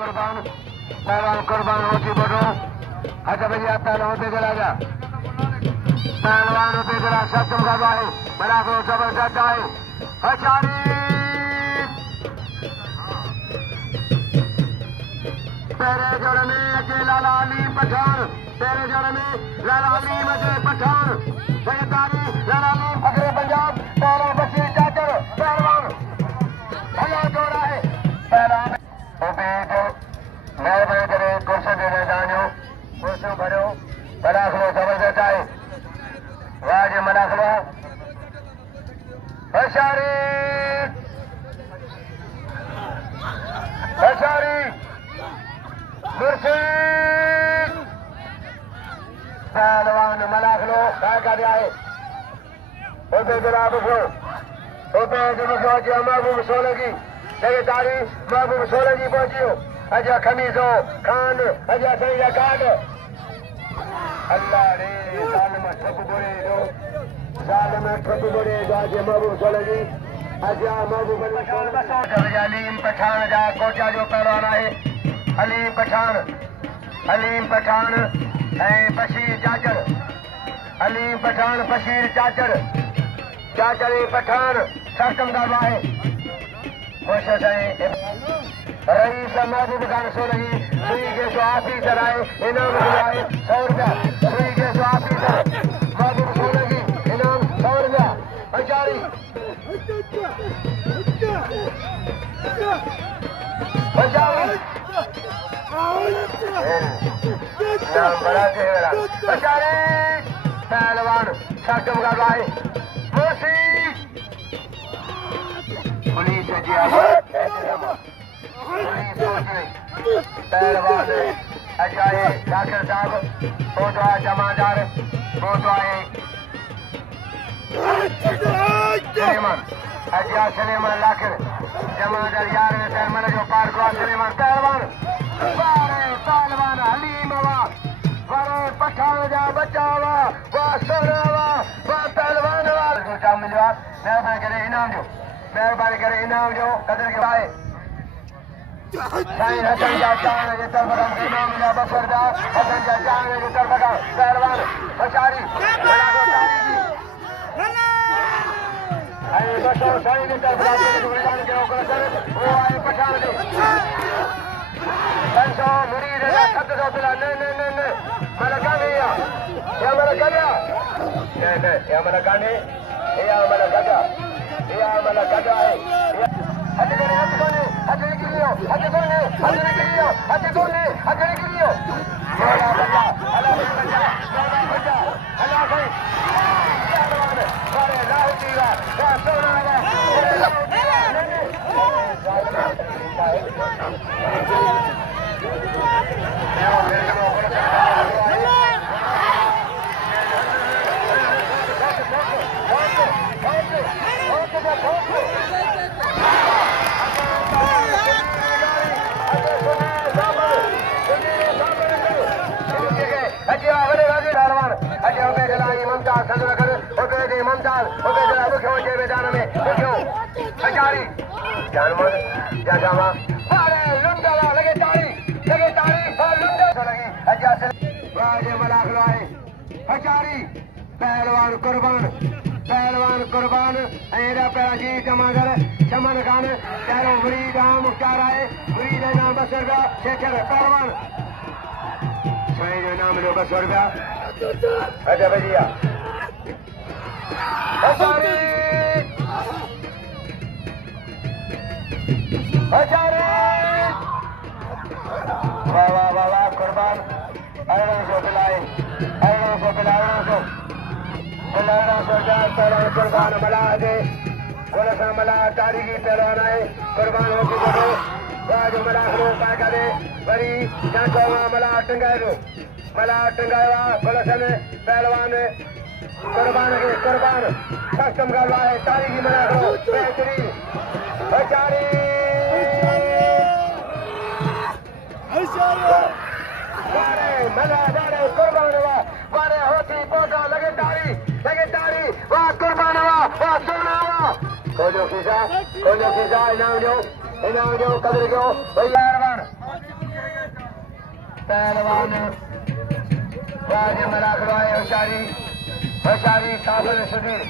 कुर्बान पहलवान कुर्बान होती बढ़ो। अच्छा भैया पहलवान पे चला जा, पहलवान पे चला सत्संग करवा है बड़ा को जबरदस्त है। हजारी तेरे जड़ में अकेला लाली पठान, तेरे जड़ में लाली मजे पठान, सरदारी लाली फकरे पंजाब पहलवान बशीर चाचर पहलवान भला जोड़ा है। पहलवान मैं करे कुर्सी देने जानियो कुर्सी भरो बड़ा खलो जबरदस्त है। वाज मना खलो हजारी हजारी मुर्शिद पहलवान मलाख लो क्या कर रहा है ओपे जनाब को ओपे जब पहुंचे महबूब सोलगी जगतारी महबूब सोलगी पहुंचियो। अजा खमीसो खान अजा सही काट अल्लाह रे साल में ठप बोले जो साल में ठप बोले जो आज महबूब सोलगी अजा महबूब अलीम पठान जा कोचा जो पहलवान है अलीम पठान बशीर चाचर अलीम पठान बशीर चाचर चाचर पठान सरकम करवा है कोशिश है। रईस महबूब खान सोलगी सुई के सो ऑफिसर आए इनाम दिलाए 100 रुपया सुई के सो ऑफिसर महबूब सोलगी इनाम 100 रुपया। हजारी हजारी बड़ा चेहरा हजारी पहलवान सरकम करवाए पुलिस जी पहलवान अजाए डॉक्टर साहब फोटो है जमादार फोटो है सलेमान अजा सलेमान लाखर जमादार यार मन जो पार को सलेमान पहलवान पहलवान हलीम वारे पठान जा बचावा वाह सोनावा वाह पहलवान वाह मिलवा मेहरबानी करे इनाम जो मेहरबानी करे इनाम जो कदर के भाई साईं हसन जा चांद जे तरफा इनाम मिला बसरदा हसन जा चांद जे तरफा पहलवान हजारी बड़ा को तारीखी आई बसो साईं जे तरफा गुरजान के ओकर सर वो आए पठान दे 500 मुरीद है 700 बिला ने मलका नहीं या मलका नहीं या मलका नहीं या मलका है पहलवान कुर्बान एरा पैरा जी जमागर चमन खान चारों मुरीद मुख्तार आए मुरीद नाम 200 रुपया शेखर पहलवान साईं नाम लो 200 रुपया। अच्छा भैया हजारी हजारी वाह वाह वाह वाह कुर्बान 1800 पिलाए 1800 पिलाए 1800 कुर्बान मला दे बोला मला तारीखी पहलवान आए कुर्बान होती बढ़ो राज मला करो पाका दे बड़ी जांचो मला टंगाया बोला पहलवान कुर्बान के कुर्बान सक्षम करवा है तारीखी मला करो बेहतरीन हजारी मला दारे कुर्बान वारे होती पोटा लगे तारी वाह कुर्बान वाह सोना खोजो खीसा इनाम जो कदर जो भैया पहलवान राज मलाखवाए होशारी होशारी साबन सुधीर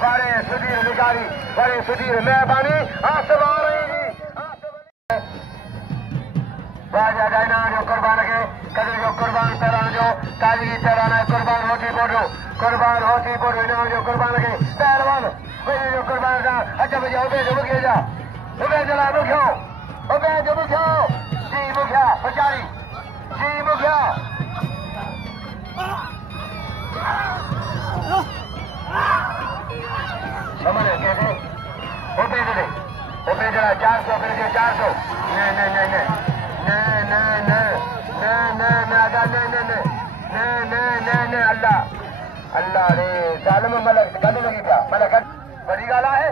बड़े सुधीर अधिकारी बड़े सुधीर मेहरबानी राजा डायना जो कुर्बान के कदर जो कुर्बान पैरान जो ताजगी पैराना कुर्बान होती पोडो इनाम जो कुर्बान के पहलवान वही जो कुर्बान का अच्छा बजे उबे जो मुखे जा उबे जला मुखियो उबे जो मुखियो जी मुखिया होशारी जी मुखिया समझ कैसे उबे जरा 400 फिर के 400 नहीं अल्लाह रे जालिम मलक गल लगी क्या मलक बड़ी गाला है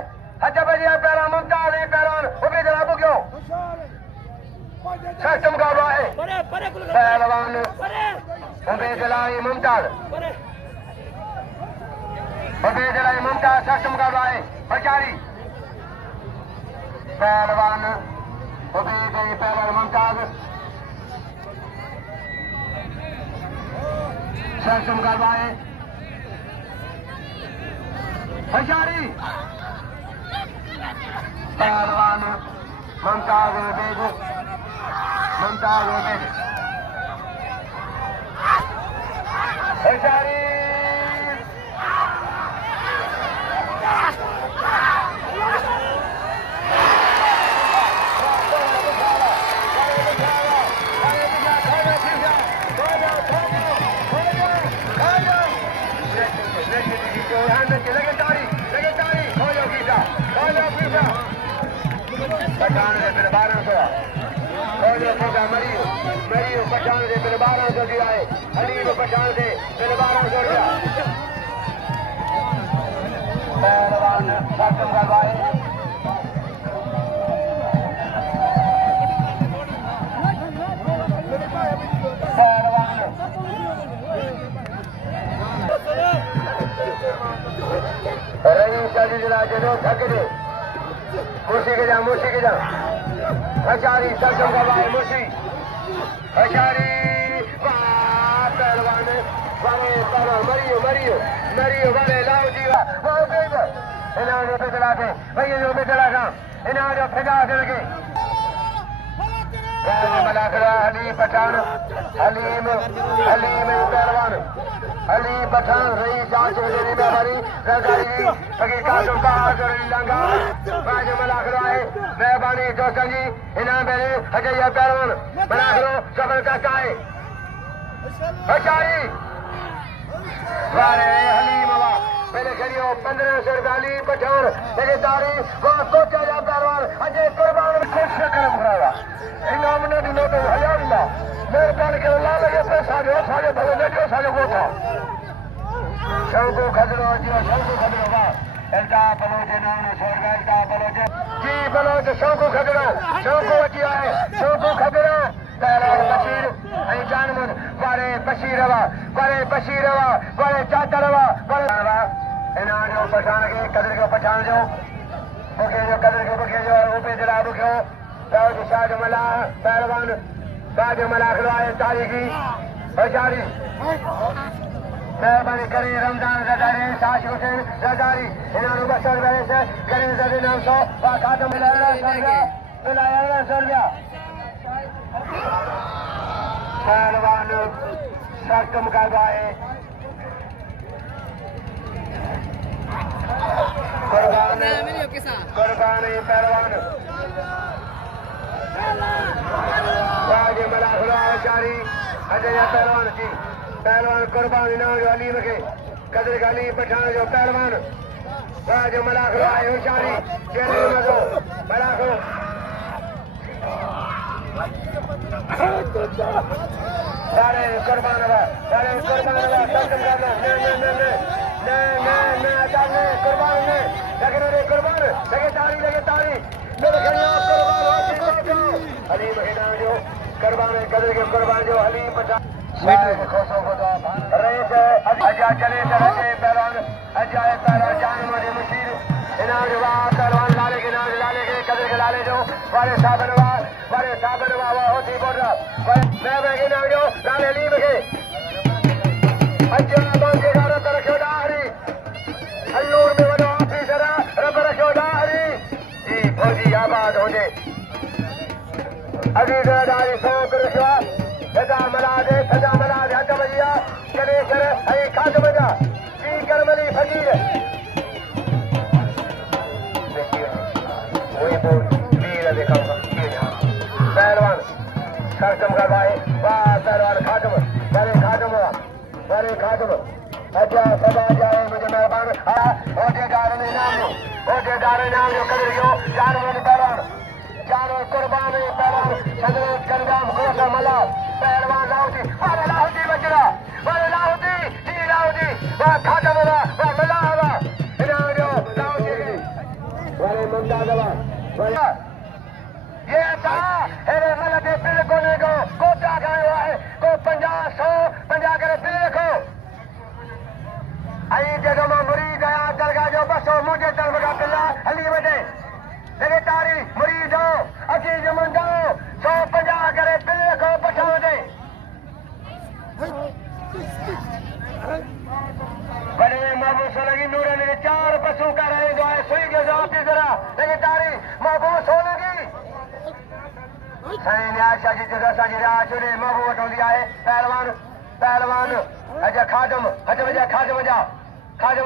अच्छा बजिया पैरा मुमताज है पैरान उबे जरा को क्यों सिस्टम का है पहलवान उबे जलाई मुमताज सिस्टम का है बेचारी पहलवान उबे गई पहलवान मुमताज सिस्टम का है बेचारी पहलवान मुमताज बेचारी पठान से फिर 1200 मरियो पठान से फिर 1200 दिया है हलीम पठान से फिर 1200 दिया पहलवान खत्म करवाए पहलवान रही शादी जिला जनो थक दे मुर्शी के जा हजारी सजम गवाए मुर्शी हजारी पहलवान बड़े मरियो बड़े लाओ जीवा वो बेबे इन्होंने पे चला के भैया जो पे चला था इन्होंने फिदा के लगे मलाखरा हली पठान हलीम पहलवान अली पठान रही जांच मेरी मेहरबानी रजाई हकीकत का जरूरी लंगा राज मलाखरा है मेहरबानी दोस्तों जी इनाम मेरे हजैया पहलवान मलाखरो सफर का है हजारी वारे हलीम वा मेरे खड़ियो 1500 रुपया अली पठान मेरी तारीफ वहाँ कोचा जा पहलवान अजय कुर्बान खुश करम करावा इनाम ने दिनों तो हजारिल्ला मेहरबानी के अल्लाह लगे पैसा जो सारे भले लेके सारे को था शौको खजरो बा एल्टा बलोचे नाम सोरगा एल्टा बलोचे जी बलोचे शौको खजरो शौको बचिया है शौको खजरो पहला बशीर आई जानमन बारे बशीरवा बारे चातरवा बारे इना जो पठान के कदर के पठान जो बुके जो कदर के बुके जो ऊपे जरा बुके दाऊद शाह मला पहलवान बाज मलाखराए तारीखी बेचारी मेहरबानी करें रमजान रजारी साश हुसैन रजारी इन्होंने बसर रहे से करें जदे 900 खातम मिलाया 100 रुपया पहलवान सरकम का गाए कुर्बान पहलवान बाज मलाखराए जारी अजय पहलवान जी पहलवान कुर्बान इनाम जो अली के कदर का अली पठान जो पहलवान बाज मलाखराए होशारी जेल मजो मलाखो सारे कुर्बान सरकम करना कुर्बान ने लगे तारी अली महीना जो कुर्बान कदर के कुर्बान जो अली पठान रहे थे अजा चले पहलवान अजाए पहलवान जान मुशीर इनाम जो पहलवान लाले के नाम लाले के कदर के लाले जो बड़े साबनवा होती बोल रहा मैं के नाम जो लाले ली बगे अच्छा बांके गारा तर क्यों डारी अल्लूर में बनो ऑफिसर रबर क्यों डारी जी फौजी आबाद हो जे अभी डारी सो करशवा सदा मलादे हट बजिया करे करे ऐ खाद बजा जी करमली फकीर वही बोल वीर दिखाऊंगा पहलवान खत्म करवाए वाह पहलवान खात्म बड़े खात्म अच्छा सदा जाए मुझे मेहरबान ओटेदार नाम जो कदर जो जानवर पहलवान जानो कुर्बान पहलवान सदर कंगाम गोसा मला पहलवान लाहौती अरे लाहौती बचरा अरे लाहौती जी लाहौती वाह खात्म वाह मला वाह इनाम जो लाहौती की वाले मुमताज वाह ये था हेरे मलक फिर कोने को कोटा गया हुआ है को 50 करे फिर देखो आई जगह में मुरीद गया दरगाह जो बसो मुझे तरफ का किला हली बटे तेरे तारी मुरीद हो अजी जमन जाओ 150 करे फिर देखो पछाओ दे बड़े महबूस लगी नूर ने 4 पशु का रहे जो है सुई के जवाब जरा तेरी तारी महबूस हो लगी साईं न्याशा जी जैसा जी राज ने महबूब वटोंदी आहे पहलवान अजा खादम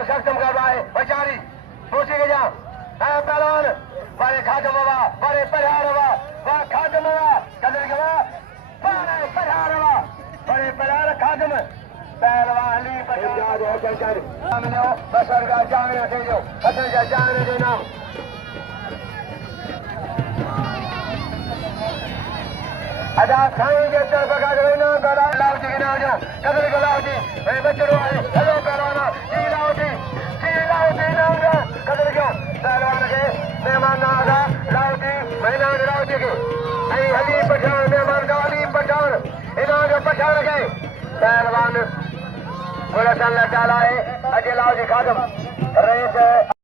सक्षम करवा है बेचारी सोची के जा पहलवान बड़े खादम हुआ बड़े परिहार हुआ वाह खादम हुआ कदर के हुआ बड़े परिहार हुआ बड़े परिहार खादम पहलवान ली पंजाब हो पंचायत सामने हो बसर का जाने दे जो बसर का जाने दे नाम अदा साईं के तरफ का देना गला लाउजी के नाम जो कदर के लाउजी ए बच्चों आए हेलो पहलवान जी लाउजी नाम जो कदर के पहलवान के मेहमान आदा लाउजी महीना लाउजी के ऐ हली पठान मेहमान का अली पठान इना जो पठान के पहलवान बोला चलना चाला है अजय लाउजी खादम रेस